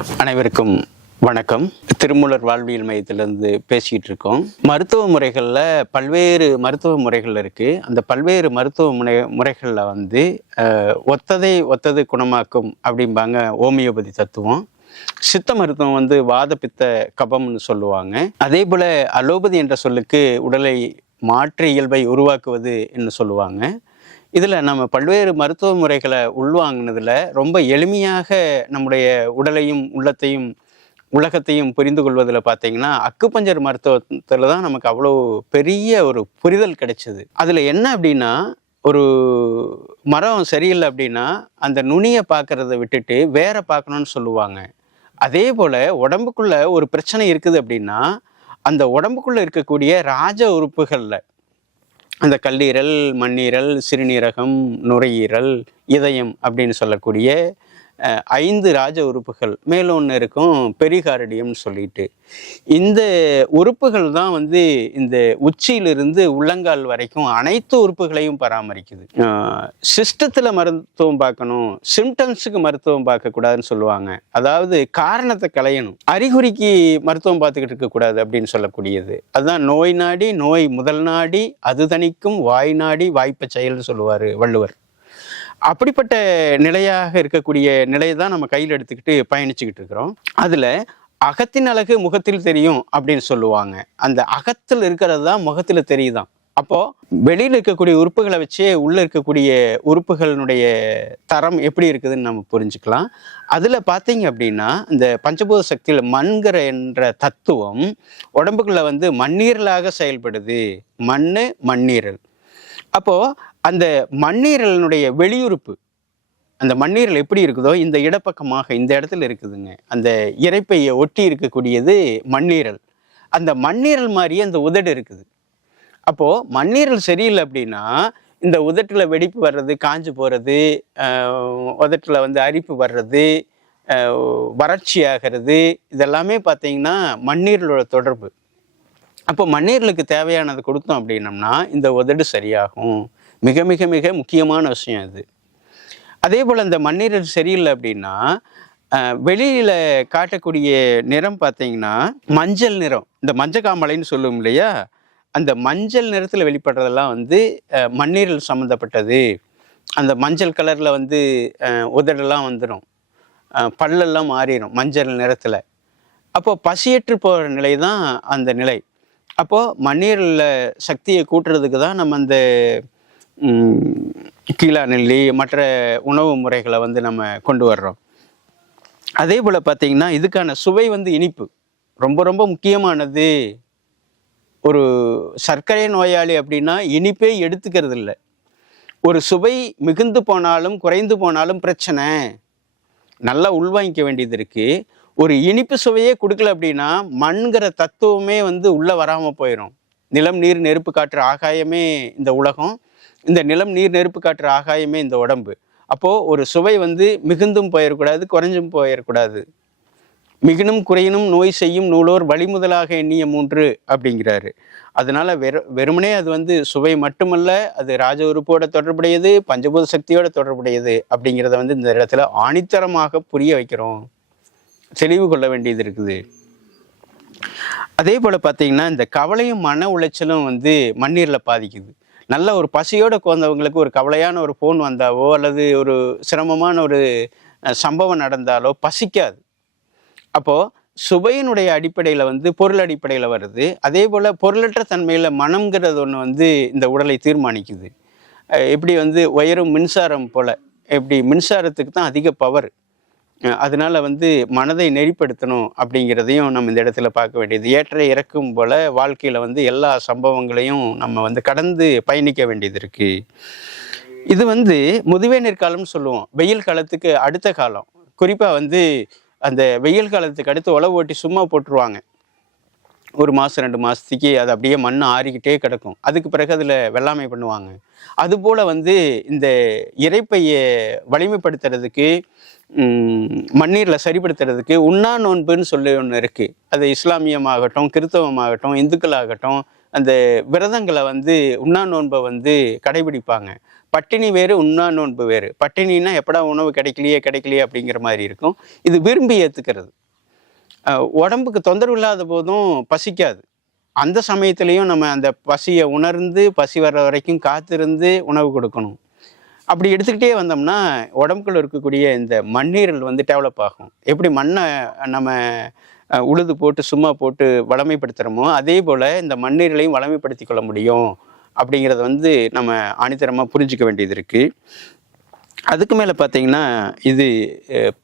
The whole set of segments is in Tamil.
அனைவருக்கும் வணக்கம். திருமூலர் வாழ்வியல் மையத்திலிருந்து பேசிக்கிட்டு இருக்கோம். மருத்துவ முறைகளில் பல்வேறு மருத்துவ முறைகள் இருக்குது. அந்த பல்வேறு மருத்துவ முறைகளில் வந்து ஒத்தது குணமாக்கும் அப்படிம்பாங்க ஹோமியோபதி தத்துவம். சித்த மருத்துவம் வந்து வாத பித்த கபம்னு சொல்லுவாங்க. அதே போல் அலோபதி என்ற சொல்லுக்கு உடலை மாற்று இயல்பை உருவாக்குவது என்று சொல்லுவாங்க. இதில் நம்ம பல்வேறு மருத்துவ முறைகளை உள்வாங்கினதில் ரொம்ப எளிமையாக நம்முடைய உடலையும் உள்ளத்தையும் உலகத்தையும் புரிந்து கொள்வதில் பார்த்தீங்கன்னா அக்குபஞ்சர் மருத்துவத்தில் தான் நமக்கு அவ்வளோ பெரிய ஒரு புரிதல் கிடைச்சது. அதில் என்ன அப்படின்னா, ஒரு மரம் சரியில்லை அப்படின்னா அந்த நுனியை பார்க்கறத விட்டுட்டு வேற பார்க்கணும்னு சொல்லுவாங்க. அதே போல் உடம்புக்குள்ள ஒரு பிரச்சனை இருக்குது அப்படின்னா அந்த உடம்புக்குள்ள இருக்கக்கூடிய ராஜ உறுப்புகளில் அந்த கல்லீரல், மண்ணீரல், சிறுநீரகம், நுரையீரல், இதயம் அப்படின்னு சொல்லக்கூடிய 5 ராஜ உறுப்புகள், மேலும் ஒன்று இருக்கும் பெரிகார்டியம்னு சொல்லிட்டு. இந்த உறுப்புகள் தான் வந்து இந்த உச்சியிலிருந்து உள்ளங்கால் வரைக்கும் அனைத்து உறுப்புகளையும் பராமரிக்குது. சிஸ்டத்தில் மருத்துவம் பார்க்கணும், சிம்டம்ஸுக்கு மருத்துவம் பார்க்கக்கூடாதுன்னு சொல்லுவாங்க. அதாவது காரணத்தை களையணும், அறிகுறிக்கு மருத்துவம் பார்த்துக்கிட்டு இருக்கக்கூடாது அப்படின்னு சொல்லக்கூடியது. அதுதான் நோய் நாடி நோய் முதல் நாடி அது தணிக்கும் வாய் நாடி வாய்ப்ப செயல்னு சொல்லுவார் வள்ளுவர். அப்படிப்பட்ட நிலையாக இருக்கக்கூடிய நிலையை தான் நம்ம கையில் எடுத்துக்கிட்டு பயணிச்சுக்கிட்டு இருக்கிறோம். அதில் அகத்தின் அழகு முகத்தில் தெரியும் அப்படின்னு சொல்லுவாங்க. அந்த அகத்தில் இருக்கிறது தான் முகத்தில் தெரியுதான். அப்போது வெளியில் இருக்கக்கூடிய உறுப்புகளை வச்சே உள்ளே இருக்கக்கூடிய உறுப்புகளினுடைய தரம் எப்படி இருக்குதுன்னு நம்ம புரிஞ்சுக்கலாம். அதில் பார்த்தீங்க அப்படின்னா இந்த பஞ்சபூத சக்தியில் மண்கிற என்ற தத்துவம் உடம்புக்குள்ள வந்து மண்ணீரலாக செயல்படுது. மண்ணீரல். அப்போது அந்த மண்ணீரலினுடைய வெளியுறுப்பு, அந்த மண்ணீரல் எப்படி இருக்குதோ இந்த இடப்பக்கமாக இந்த இடத்துல இருக்குதுங்க. அந்த இரைப்பையை ஒட்டி இருக்கக்கூடியது மண்ணீரல். அந்த மண்ணீரல் மாதிரியே அந்த உதடு இருக்குது. அப்போது மண்ணீரல் சரியில்லை அப்படின்னா இந்த உதட்டில் வெடிப்பு வர்றது, காஞ்சு போகிறது, உதட்டில் வந்து அரிப்பு வர்றது, வறட்சி ஆகிறது, இதெல்லாமே பார்த்தீங்கன்னா மண்ணீரலோட தொடர்பு. அப்போ மண்ணீரலுக்கு தேவையானது கொடுத்தோம் அப்படின்னம்னா இந்த உதடு சரியாகும். மிக மிக மிக முக்கியமான விஷயம் அது. அதே போல் இந்த மண்ணீரல் சரியில்லை அப்படின்னா வெளியில் காட்டக்கூடிய நிறம் பார்த்தீங்கன்னா மஞ்சள் நிறம், இந்த மஞ்சக்காமலைன்னு சொல்லுவோம் இல்லையா, அந்த மஞ்சள் நிறத்தில் வெளிப்படுறதெல்லாம் வந்து மண்ணீரல் சம்மந்தப்பட்டது. அந்த மஞ்சள் கலரில் வந்து உதடெல்லாம் வந்துடும், பல்லெல்லாம் மாறிடும் மஞ்சள் நிறத்தில். அப்போது பசியற்று போகிற நிலை தான் அந்த நிலை. அப்போது மண்ணீரலில் சக்தியை கூட்டுறதுக்கு தான் நம்ம அந்த கீழா நெல்லி மற்ற உணவு முறைகளை வந்து நம்ம கொண்டு வர்றோம். அதே போல் பார்த்திங்கன்னா இதுக்கான சுவை வந்து இனிப்பு ரொம்ப ரொம்ப முக்கியமானது. ஒரு சர்க்கரை நோயாளி அப்படின்னா இனிப்பே எடுத்துக்கிறது இல்லை. ஒரு சுவை மிகுந்து போனாலும் குறைந்து போனாலும் பிரச்சனை, நல்லா உள்வாங்கிக்க வேண்டியது இருக்குது. ஒரு இனிப்பு சுவையே கொடுக்கல அப்படின்னா மண்கிற தத்துவமே வந்து உள்ளே வராமல் போயிடும். நிலம் நீர் நெருப்பு காற்று ஆகாயமே இந்த உலகம், இந்த நிலம் நீர் நெருப்பு காற்று ஆகாயமே இந்த உடம்பு. அப்போது ஒரு சுவை வந்து மிகுந்தும் போயிடக்கூடாது, குறைஞ்சும் போயிடக்கூடாது. மிகுனும் குறையினும் நோய் செய்யும் நூலோர் வழிமுதலாக எண்ணிய 3 அப்படிங்கிறாரு. அதனால வெறுமனே அது வந்து சுவை மட்டுமல்ல, அது ராஜ உறுப்போட தொடர்புடையது, பஞ்சபூத சக்தியோட தொடர்புடையது அப்படிங்கிறத வந்து இந்த இடத்துல ஆணித்தரமாக புரிய வைக்கிறோம், தெளிவு கொள்ள வேண்டியது இருக்குது. அதே போல் பார்த்தீங்கன்னா இந்த கவலையும் மன உளைச்சலும் வந்து மண்ணீரலை பாதிக்குது. நல்ல ஒரு பசியோடு குழந்தவங்களுக்கு ஒரு கவலையான ஒரு ஃபோன் வந்தாவோ அல்லது ஒரு சிரமமான ஒரு சம்பவம் நடந்தாலோ பசிக்காது. அப்போது சுவையினுடைய அடிப்படையில் வந்து பொருள் அடிப்படையில் வருது. அதே போல் பொருளற்ற தன்மையில் மனம்ங்கிறது ஒன்று வந்து இந்த உடலை தீர்மானிக்குது. எப்படி வந்து உயரும் மின்சாரம் போல், எப்படி மின்சாரத்துக்கு தான் அதிக பவர், அதனால வந்து மனதை நெறிப்படுத்தணும் அப்படிங்கிறதையும் நம்ம இந்த இடத்துல பார்க்க வேண்டியது. ஏற்ற இறக்கும் போல் வாழ்க்கையில் வந்து எல்லா சம்பவங்களையும் நம்ம வந்து கடந்து பயணிக்க வேண்டியது இருக்குது. இது வந்து முதுவே நிற்காலம்னு சொல்லுவோம். வெயில் காலத்துக்கு அடுத்த காலம். குறிப்பாக வந்து அந்த வெயில் காலத்துக்கு அடுத்து உழவு ஓட்டி சும்மா போட்டுருவாங்க. 1 மாதம் 2 மாதத்துக்கு அது அப்படியே மண் ஆறிக்கிட்டே கிடக்கும். அதுக்கு பிறகு அதில் வெள்ளாமை பண்ணுவாங்க. அதுபோல் வந்து இந்த இரைப்பையை வலிமைப்படுத்துறதுக்கு, மண்ணீரில் சரிப்படுத்துறதுக்கு உண்ணா நோன்புன்னு சொல்லி ஒன்று இருக்குது. அது இஸ்லாமியமாகட்டும், கிறிஸ்தவமாகட்டும், இந்துக்களாகட்டும் அந்த விரதங்களை வந்து உண்ணா நோன்பை வந்து கடைபிடிப்பாங்க. பட்டினி வேறு, உண்ணா நோன்பு வேறு. பட்டினின்னா எப்படா உணவு கிடைக்கலையே அப்படிங்கிற மாதிரி இருக்கும். இது விரும்பி ஏத்துக்கிறது. உடம்புக்கு தொந்தரவு இல்லாத போதும் பசிக்காது. அந்த சமயத்திலையும் நம்ம அந்த பசியை உணர்ந்து, பசி வர்ற வரைக்கும் காத்திருந்து உணவு கொடுக்கணும். அப்படி எடுத்துக்கிட்டே வந்தோம்னா, உடம்புக்குள்ள இருக்கக்கூடிய இந்த மண்ணீரல் வந்து டெவலப் ஆகும். எப்படி மண்ணை நம்ம உழுது போட்டு, சும்மா போட்டு வளமைப்படுத்துகிறோமோ, அதே போல் இந்த மண்ணீரலையும் வளமைப்படுத்திக் கொள்ள முடியும் அப்படிங்கிறத வந்து நம்ம ஆணித்தரமாக புரிஞ்சிக்க வேண்டியது இருக்குது. அதுக்கு மேலே பார்த்தீங்கன்னா, இது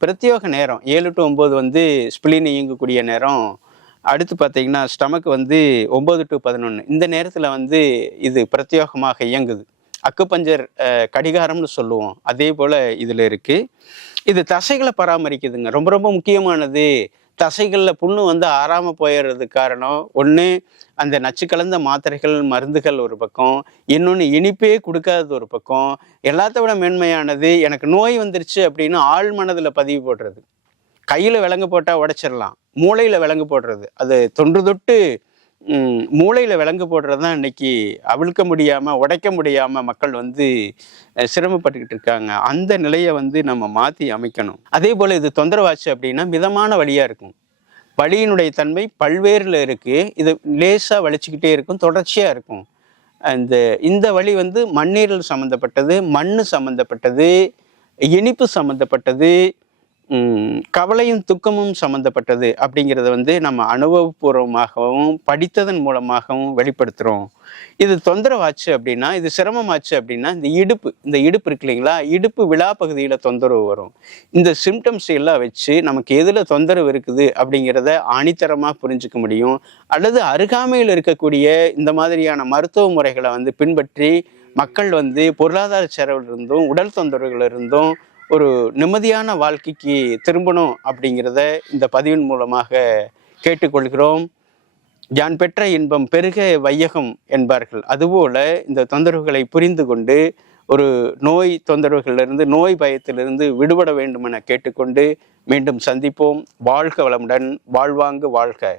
பிரத்யோக நேரம் 7 to 9 வந்து ஸ்பிளீன் இயங்கக்கூடிய நேரம். அடுத்து பார்த்தீங்கன்னா, ஸ்டமக் வந்து 9 to 11 இந்த நேரத்தில் வந்து இது பிரத்யோகமாக இயங்குது. அக்குபஞ்சர் கடிகாரம்னு சொல்லுவோம். அதே போல் இதில் இருக்குது. இது தசைகளை பராமரிக்குதுங்க. ரொம்ப ரொம்ப முக்கியமானது. தசைகளில் புண்ணு வந்து ஆறாமல் போயிடுறதுக்கு காரணம் ஒன்று, அந்த நச்சு கலந்த மாத்திரைகள், மருந்துகள் ஒரு பக்கம். இன்னொன்று, இனிப்பே கொடுக்காதது ஒரு பக்கம். எல்லாத்த விட மேன்மையானது, எனக்கு நோய் வந்துருச்சு அப்படின்னு ஆழ் மனதில் பதிவு போடுறது. கையில் விலங்கு போட்டால் உடைச்சிடலாம், மூளையில் விலங்கு போடுறது, அது தொன்று தொட்டு மூளையில் விலங்கு போடுறது தான் இன்னைக்கு அவிழ்க்க முடியாமல், உடைக்க முடியாமல் மக்கள் வந்து சிரமப்பட்டுக்கிட்டு இருக்காங்க. அந்த நிலையை வந்து நம்ம மாற்றி அமைக்கணும். அதே போல் இது தொந்தரவாச்சு அப்படின்னா மிதமான வலியாக இருக்கும். வலியினுடைய தன்மை பல்வேறுல இருக்குது. இது லேசாக வலிச்சுக்கிட்டே இருக்கும், தொடர்ச்சியாக இருக்கும். இந்த வலி வந்து மண்ணீரல் சம்மந்தப்பட்டது, மண் சம்மந்தப்பட்டது, இனிப்பு சம்மந்தப்பட்டது, கவலையும் துக்கமும் சம்மந்தப்பட்டது அப்படிங்கிறத வந்து நம்ம அனுபவபூர்வமாகவும் படித்ததன் மூலமாகவும் வெளிப்படுத்துகிறோம். இது தொந்தரவாச்சு அப்படின்னா, இது சிரமமாச்சு அப்படின்னா, இந்த இடுப்பு இருக்கு இல்லைங்களா, இடுப்பு விழா பகுதியில் தொந்தரவு வரும். இந்த சிம்டம்ஸ் எல்லாம் வச்சு நமக்கு எதில் தொந்தரவு இருக்குது அப்படிங்கிறத ஆணித்தரமாக புரிஞ்சுக்க முடியும். அல்லது அருகாமையில் இருக்கக்கூடிய இந்த மாதிரியான மருத்துவ முறைகளை வந்து பின்பற்றி மக்கள் வந்து பொருளாதார செலவிலிருந்தும் உடல் தொந்தரவுகளிலிருந்தும் ஒரு நிம்மதியான வாழ்க்கைக்கு திரும்பணும் அப்படிங்கிறத இந்த பதிவின் மூலமாக கேட்டுக்கொள்கிறோம். யான் பெற்ற இன்பம் பெருக வையகம் என்பார்கள். அதுபோல இந்த தொந்தரவுகளை புரிந்து கொண்டு ஒரு நோய் தொந்தரவுகளிலிருந்து, நோய் பயத்திலிருந்து விடுபட வேண்டும் என கேட்டுக்கொண்டு மீண்டும் சந்திப்போம். வாழ்க வளமுடன், வாழ்வாங்கு வாழ்க.